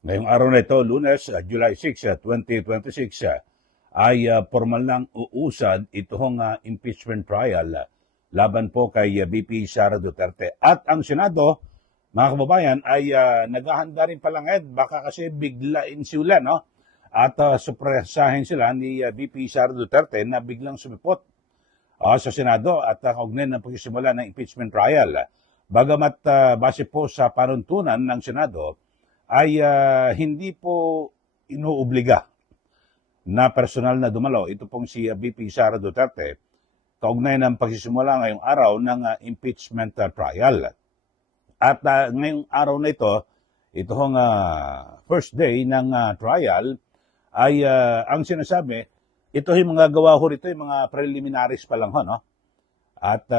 Ngayong araw na ito, Lunes, July 6, 2026, ay formal nang uusad itong impeachment trial laban po kay VP Sara Duterte. At ang Senado, mga kababayan, ay naghahanda rin palang baka kasi biglain sila, no? At supresahin sila ni VP Sara Duterte na biglang sumipot sa Senado at kaugnay ng pagsisimula ng impeachment trial. Bagamat base po sa panuntunan ng Senado, ay hindi po inuobliga na personal na dumalo. Ito pong si VP Sara Duterte, kaugnay ng pagsisimula ngayong araw ng impeachment trial. At ngayong araw na ito, itong first day ng trial, ay ang sinasabi, ito yung mga gawa ho rito, yung mga preliminaries pa lang ho, no? At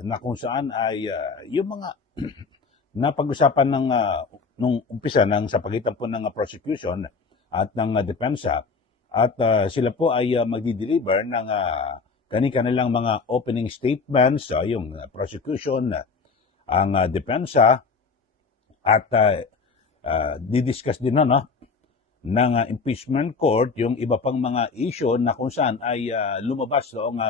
na kung saan ay yung mga napag-usapan ng nung umpisa ng sa pagitan po ng prosecution at ng depensa at sila po ay magdi-deliver ng kanilang mga opening statements, yung prosecution, ang depensa at didiscuss din ng impeachment court yung iba pang mga issue na kung saan ay lumabas noong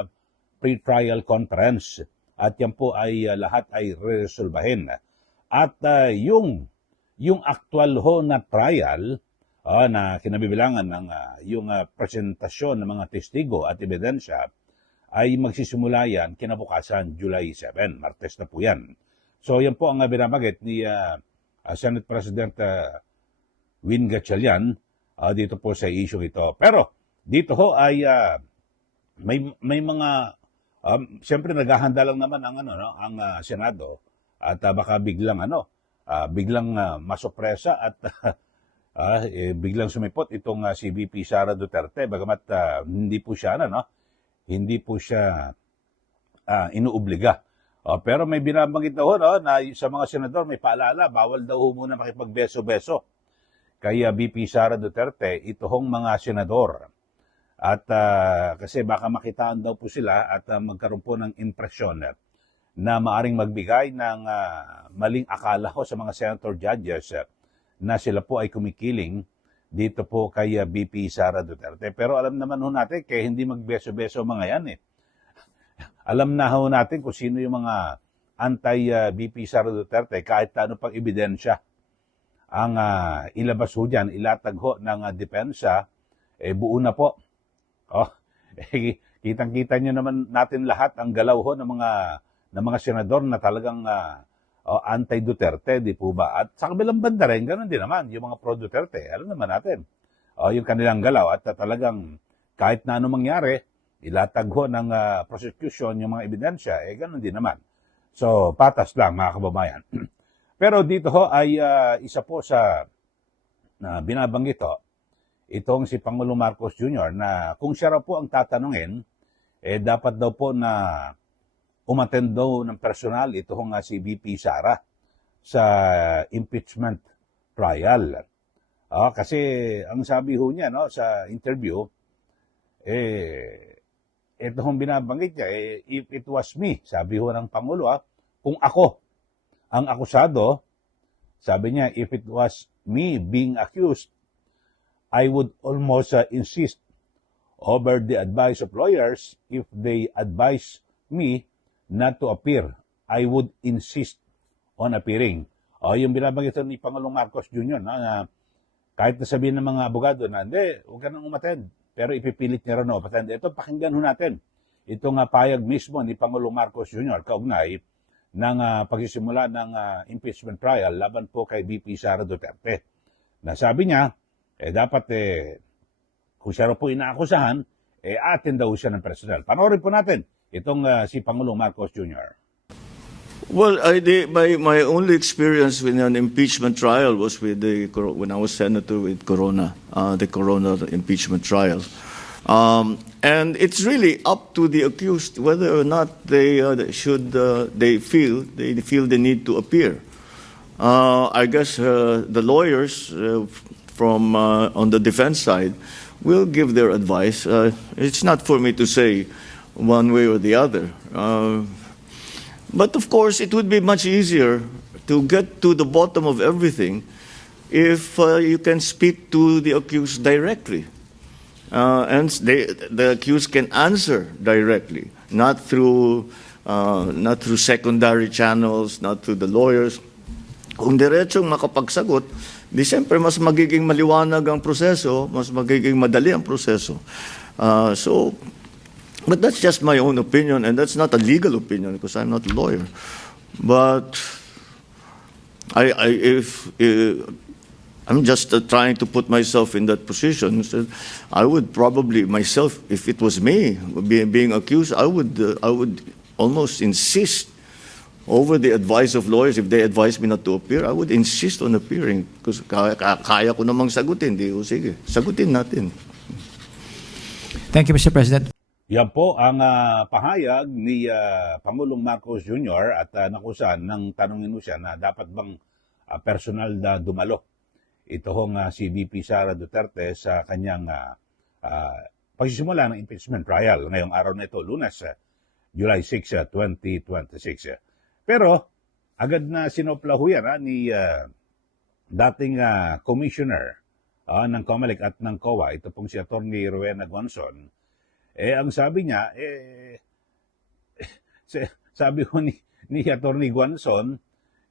pre-trial conference at yan po ay lahat ay resolbahin. At yung actual ho na trial na kinabibilangan ng yung presentasyon ng mga testigo at ebidensya ay magsisimula yan kinabukasan July 7, Martes na po yan. So yan po ang binabagit ni Senate President Win Gatchalian dito po sa issue ito. Pero dito ho ay may mga siyempre naghahanda lang naman ang ang Senado at baka biglang masopresa at biglang sumipot itong si VP Sara Duterte bagamat hindi po siya inuobliga. Pero may binabanggit daw na sa mga senador may paalala, bawal daw muna makipagbeso-beso kay VP Sara Duterte itong mga senador. At kasi baka makitaan daw po sila at magkaroon po ng impresyon na maaring magbigay ng maling akala ko sa mga senator judges na sila po ay kumikiling dito po kay VP Sara Duterte. Pero alam naman ho natin kaya hindi magbeso-beso mga yan Alam na ho natin kung sino yung mga anti-VP Sara Duterte kahit ano pang ebidensya ang ilabas ho dyan, ilatag ho ng depensa, buo na po. Kitang-kita nyo naman natin lahat ang galaw ho ng mga senador na talagang anti-Duterte, di po ba? At sa kabilang banda rin, ganun din naman, yung mga pro-Duterte, alam naman natin. Yung kanilang galaw at talagang kahit na ano mangyari, ilatag ho ng prosecution yung mga ebidensya, ganun din naman. So, patas lang mga kababayan. Pero dito ho ay isa po sa binabanggit itong si Pangulong Marcos Jr. na kung siya raw po ang tatanungin, dapat daw po na umattend daw ng personal itong si VP Sara sa impeachment trial. Kasi ang sabi ho niya sa interview, ito hong binabanggit niya, if it was me, sabi ho ng Pangulo, kung ako ang akusado, sabi niya, if it was me being accused, I would almost insist over the advice of lawyers. If they advise me not to appear, I would insist on appearing. Yung binabanggit ni Pangulong Marcos Jr. Na kahit nasabihin ng mga abogado na, hindi, huwag ka nang umattend. Pero ipipilit niya rin umattend. Ito, pakinggan ho natin. Ito nga payag mismo ni Pangulong Marcos Jr. kaugnay ng pagsisimula ng impeachment trial laban po kay VP Sara Duterte. Nasabi niya, dapat kung siya po inaakusahan, atin daw siya ng personal. Panoorin po natin itong si Pangulong Marcos Jr. Well, my only experience with an impeachment trial was when I was senator with Corona, the Corona impeachment trial. And it's really up to the accused whether or not they feel the need to appear. I guess the lawyers from on the defense side will give their advice. It's not for me to say one way or the other. But of course, it would be much easier to get to the bottom of everything if you can speak to the accused directly. And the accused can answer directly, not through secondary channels, not through the lawyers. Kung diretsong makapagsagot, di siyempre mas magiging maliwanag ang proseso, mas magiging madali ang proseso. But that's just my own opinion, and that's not a legal opinion because I'm not a lawyer. But I'm just trying to put myself in that position. So I would probably myself, if it was me being accused, I would almost insist over the advice of lawyers. If they advise me not to appear, I would insist on appearing because kaya ko namang sagutin. Di, o sige, sagutin natin. Thank you, Mr. President. Yan po ang pahayag ni Pangulong Marcos Jr. at nakusan nang tanungin mo siya na dapat bang personal na dumalo ito hong si VP Sara Duterte sa kanyang pagsisimula ng impeachment trial ngayong araw na ito, Lunes, July 6, 2026. Pero agad na sinoplahuyan ni dating commissioner ng COMELEC at ng COA, ito pong si Atty. Rowena Guanzon. Ang sabi niya, sabi ko ni Atty. Guanzon,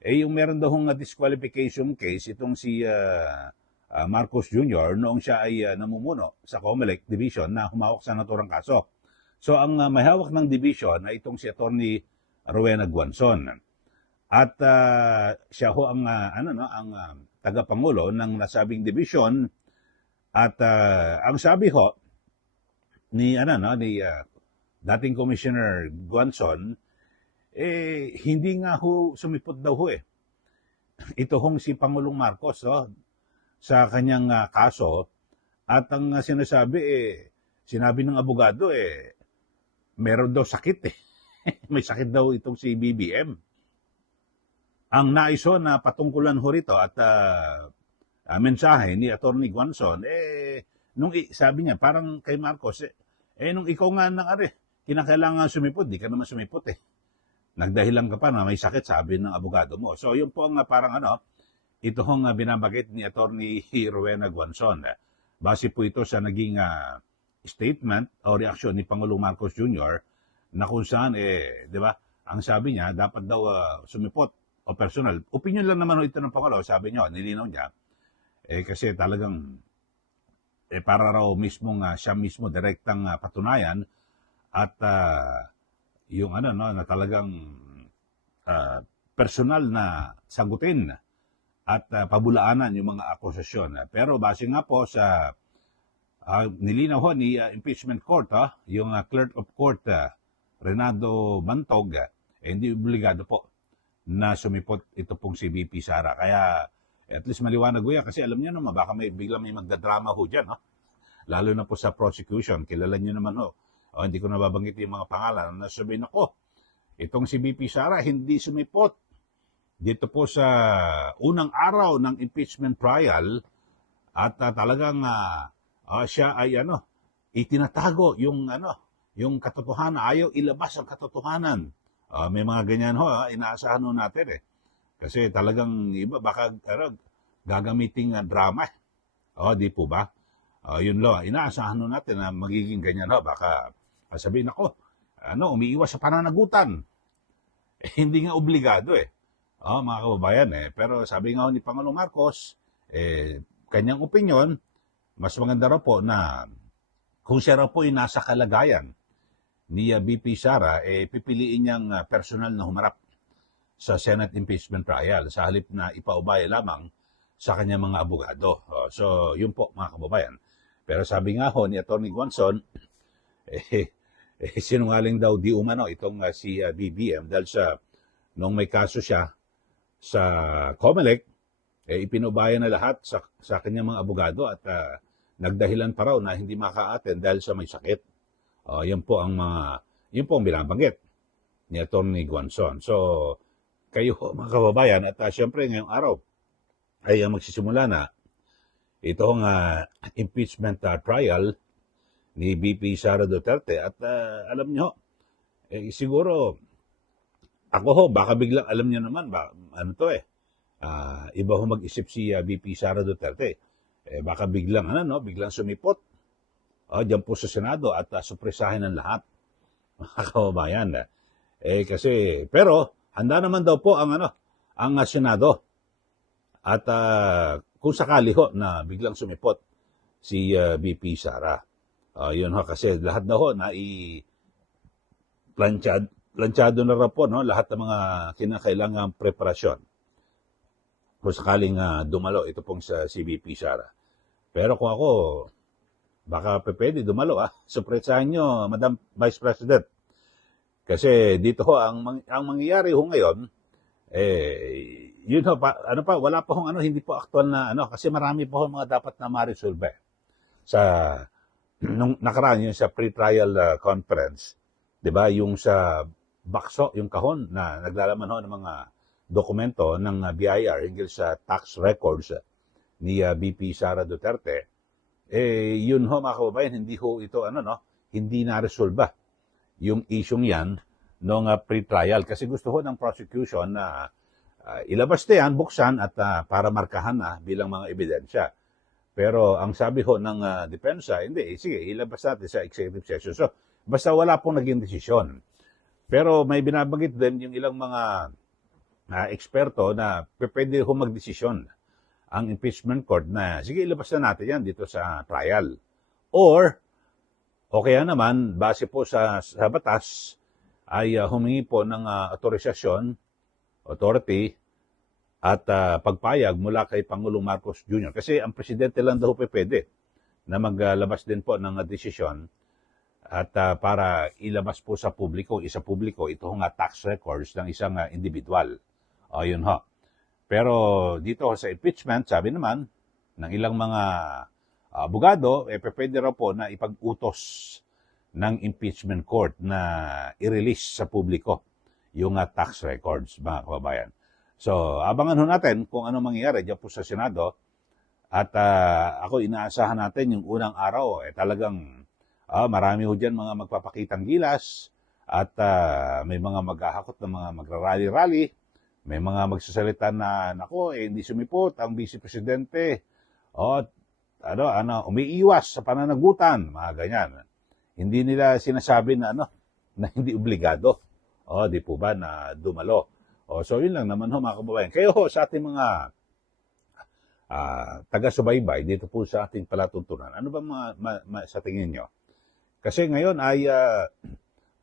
yung meron daw hong disqualification case itong si Marcos Jr. noong siya ay namumuno sa COMELEC division na humawak sa naturang kaso. So ang may hawak ng division ay itong si Atty. Rowena Guanzon. At siya ho ang ang tagapangulo ng nasabing division. At ang sabi ho ni dating Commissioner Guanzon, hindi nga ho sumipot daw ho ito hong si Pangulong Marcos sa kanyang kaso. At ang sinasabi sinabi ng abogado meron daw sakit may sakit daw itong si BBM. Ang naiso na patungkulan ho rito at mensahe ni Atty. Guanzon, nung sabi niya, parang kay Marcos, nung ikaw nga kinakailangan sumipot, di ka naman sumipot Nagdahilan ka pa na may sakit, sabi ng abogado mo. So yun po ang parang ito hong binabagit ni Atty. Rowena Guanzon. Base po ito sa naging statement o reaksyon ni Pangulong Marcos Jr. na kung saan, di ba, ang sabi niya, dapat daw sumipot o personal. Opinion lang naman ito ng Pangulo, sabi niyo, nilinaw niya. Kasi talagang, para raw mismong, siya mismo direktang patunayan at yung na talagang personal na sagutin at pabulaanan yung mga akusasyon. Pero base nga po sa nilinaw ho ni impeachment court, yung clerk of court, Renato Bantog, hindi obligado po na sumipot ito pong si VP Sara. Kaya at least maliwanag ko yan kasi alam niyo naman baka biglang may magdadrama ho dyan. Lalo na po sa prosecution. Kilala niyo naman hindi ko nababanggit yung mga pangalan na sabihin ako, itong si VP Sara hindi sumipot dito po sa unang araw ng impeachment trial at talagang siya ay itinatago yung katotohanan, ayaw ilabas ang katotohanan. May mga ganyan inaasahan natin Kasi talagang iba baka gagamiting drama. Di po ba? Yun lo, inaasahan natin na magiging ganyan baka sabihin ako, umiiwas sa pananagutan. Hindi nga obligado mga kababayan Pero sabi nga ni Pangulong Marcos, kanyang opinion, mas maganda raw po na kung siya raw po ay nasa kalagayan ni VP Sara, pipiliin niyang personal na humarap sa Senate impeachment trial sa halip na ipaubaya lamang sa kanyang mga abogado. So, yun po mga kababayan. Pero sabi nga ho ni Atty. Guanzon, sinungaling daw di umano itong si BBM dahil nung may kaso siya sa COMELEC, ipinubaya na lahat sa kanyang mga abogado at nagdahilan pa raw na hindi maka-attend dahil sa may sakit. Yun po ang binabanggit ni Atty. Guanzon. So, kayo mga kababayan at syempre ngayong araw ay magsisimula na itong impeachment trial ni VP Sara Duterte at alam niyo siguro ako baka biglang alam niyo naman Iba ho mag-isip si VP Sara Duterte. Baka biglang, biglang sumipot. Diyan po sa Senado at supresahin ng lahat. Mga kababayan. Pero handa naman daw po ang Senado. At kung sakali ho na biglang sumipot si VP Sara. Yun ho, kasi lahat daw ho na planchado na raw po, no? Lahat ng mga kinakailangang preparasyon. Kung sakaling dumalo, ito pong sa CVP Sara. Pero kung ako, baka pwede dumalo, Supresahin nyo, Madam Vice President. Kasi dito ho, ang mangyayari ho ngayon, yun ho, wala pa hong hindi po aktual na kasi marami po ho mga dapat na ma-resolve. Sa, nung nakaraan yun sa pre-trial conference, di ba, yung sa bakso, yung kahon na naglalaman ho ng mga dokumento ng BIR hinggil sa tax records ni VP Sara Duterte, yun ho mga kababayan, hindi ho ito, hindi na-resolve yung isyong yan noong pre-trial. Kasi gusto ho ng prosecution na ilabas na yan, buksan at para markahan bilang mga ebidensya. Pero ang sabi ho ng depensa, hindi, sige, ilabas natin sa executive session. So, basta wala pong naging desisyon. Pero may binabanggit din yung ilang mga eksperto na pwede ho magdesisyon ang impeachment court na sige, ilabas na natin yan dito sa trial. Or, o kaya naman, base po sa batas, ay humingi po ng authority, at pagpayag mula kay Pangulong Marcos Jr. Kasi ang presidente lang daw pwede na maglabas din po ng desisyon at para ilabas po sa publiko, ito nga tax records ng isang individual. Yun ho. Pero dito sa impeachment, sabi naman ng ilang mga abogado, pwede raw po na ipag-utos ng impeachment court na i-release sa publiko yung tax records, mga kababayan. So, abangan ho natin kung ano mangyayari dyan po sa Senado. At ako inaasahan natin yung unang araw, talagang marami ho dyan mga magpapakitang gilas at may mga maghahakot ng mga magrarally-rally. May mga magsasalita na, hindi sumipot ang Vice Presidente. Umiiwas sa pananagutan, mga ganyan. Hindi nila sinasabi na hindi obligado. Di po ba na dumalo. So yun lang naman ho mga kababayan. Kaya ho sa ating mga taga-subaybay dito po sa ating palatuntunan, ano ba sa tingin nyo? Kasi ngayon ay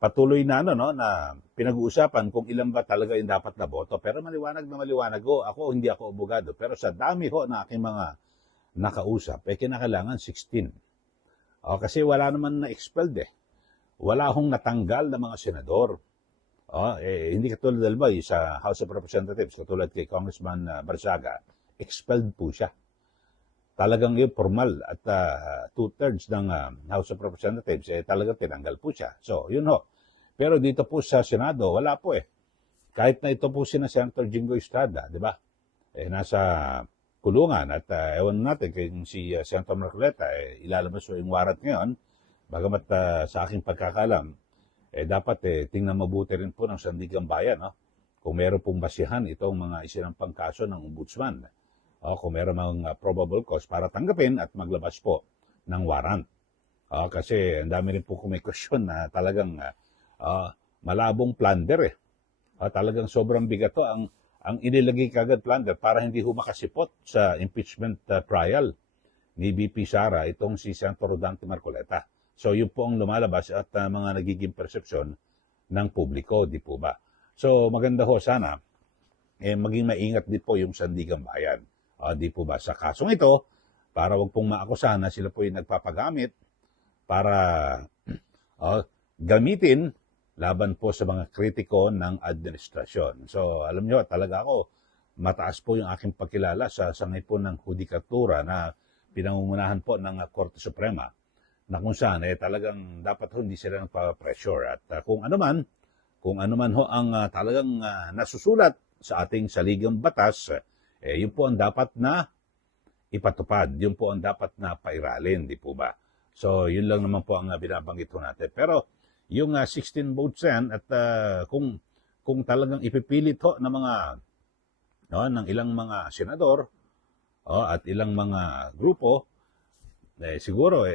patuloy na na pinag-uusapan kung ilan ba talaga yung dapat na boto. Pero maliwanag ho, hindi ako abogado. Pero sa dami ho na aking mga nakausap, kinakailangan 16. Kasi wala naman na-expelled Wala hong natanggal na mga senador. Hindi katulad sa House of Representatives, katulad kay Congressman Barzaga, expelled po siya. Talagang yung formal at 2/3 ng House of Representatives, talagang tinanggal po siya. So, yun ho. Pero dito po sa Senado, wala po Kahit na ito po sina Senator Jingo Estrada, di ba? Nasa kulungan at ewan natin kung si Senator Marcoleta, ilalabas po yung warrant ngayon, bagamat sa aking pagkakalam, dapat tingnan mabuti rin po ng Sandigang Bayan, kung meron pong basihan itong mga isinampang kaso ng ombudsman. Kung meron mga probable cause para tanggapin at maglabas po ng warrant. Kasi ang dami rin po kung may question na talagang malabong plunder talagang sobrang bigat to ang inilagay kagad plunder para hindi ho makasipot sa impeachment trial ni VP Sara itong si Senator Rodante Marcoleta. So yun po ang lumalabas at mga nagiging persepsyon ng publiko, di po ba? So maganda ho sana maging maingat din po yung Sandigang Bayan. Di po ba? Sa kasong ito, para wag pong maakusahan na sila po yung nagpapagamit para gamitin laban po sa mga kritiko ng administrasyon. So, alam nyo, talaga ako, mataas po yung aking pagkilala sa sangay po ng hudikatura na pinangungunahan po ng Korte Suprema na kung saan talagang dapat hindi sila nagpa-pressure. At kung ano man ho ang talagang nasusulat sa ating saligang batas, yun po ang dapat na ipatupad. Yun po ang dapat na pairalin, di po ba? So, yun lang naman po ang binabanggit po natin. Pero, yung 16 votes yan at kung talagang ipipilit ho ng mga no, ng ilang mga senador at ilang mga grupo, siguro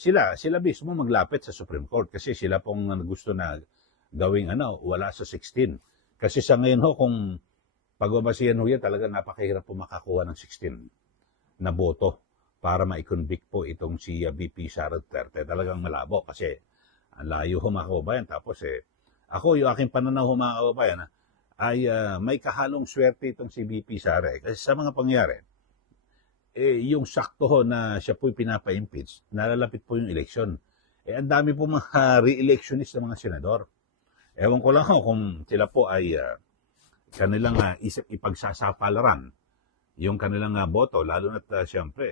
sila mismo maglapit sa Supreme Court kasi sila pong gusto na gawing wala sa 16. Kasi sa ngayon ho, kung pagbabasihan ho yan, talaga napakahirap po makakuha ng 16 na boto para ma-convict po itong si VP Sara Duterte. Talagang malabo kasi ang layo ho mga kababayan. Tapos ako, yung aking pananaw ho mga kababayan, ay may kahalong swerte itong si VP Sara. Kasi sa mga pangyayari, yung sakto ho na siya po'y pinapa-impeach, nalalapit po yung eleksyon. Ang dami po mga re-electionist na mga senador. Ewan ko lang ho kung sila po ay kanilang ipagsasapalaran yung kanilang boto, lalo na siyempre,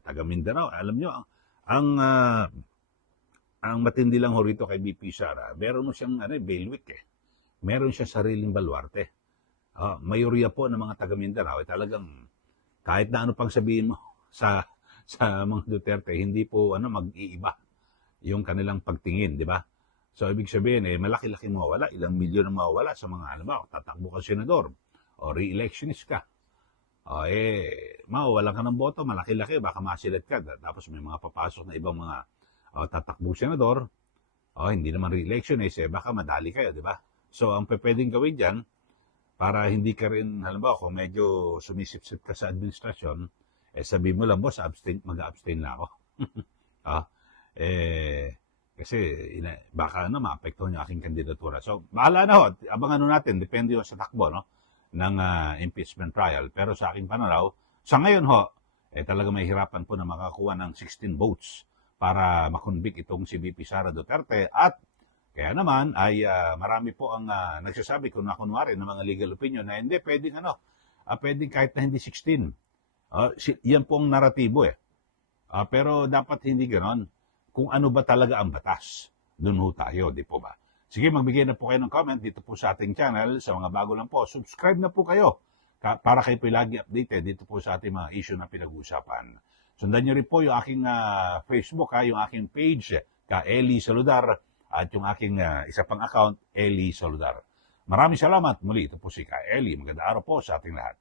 taga Mindanao. Alam nyo, ang matindi lang ho rito kay BP Sara, meron mo siyang bailiwick Meron siyang sariling baluarte. Mayorya po ng mga taga Mindanao ay talagang kahit na ano pang sabihin mo sa mga Duterte, hindi po mag-iiba yung kanilang pagtingin, di ba? So, ibig sabihin, malaki-laki mawawala, ilang milyon ang mawawala sa mga, tatakbo ka senador, o re-electionist ka. Mawawala ka ng boto, malaki-laki, baka masilat ka. Tapos may mga papasok na ibang mga tatakbo senador, hindi naman re-electionist, baka madali kayo, di ba? So, ang pwedeng gawin dyan, para hindi ka rin, halimbawa, kung medyo sumisip-sip ka sa administrasyon, sabihin mo lang, boss, mag-abstain na ako. Kasi baka maapektuhan yung aking kandidatura. So, bahala na ho. Abangan natin, depende ho sa takbo ng impeachment trial. Pero sa aking pananaw, sa ngayon ho, talaga may hirapan po na makakuha ng 16 votes para makonvict itong si VP Sara Duterte. At kaya naman ay marami po ang nagsasabi kung nakunwari ng mga legal opinion na hindi, pwedeng pwedeng kahit na hindi 16. Yan po ang naratibo pero dapat hindi ganon. Kung ano ba talaga ang batas. Doon ho tayo, di po ba? Sige, magbigay na po kayo ng comment dito po sa ating channel. Sa mga bago lang po, subscribe na po kayo para kayo po lagi updated dito po sa ating mga issue na pinag-uusapan. Sundan nyo rin po yung aking Facebook, yung aking page, Eli Saludar, at yung aking isa pang account, Eli Saludar. Maraming salamat muli. Ito po si Eli. Magandang araw po sa ating lahat.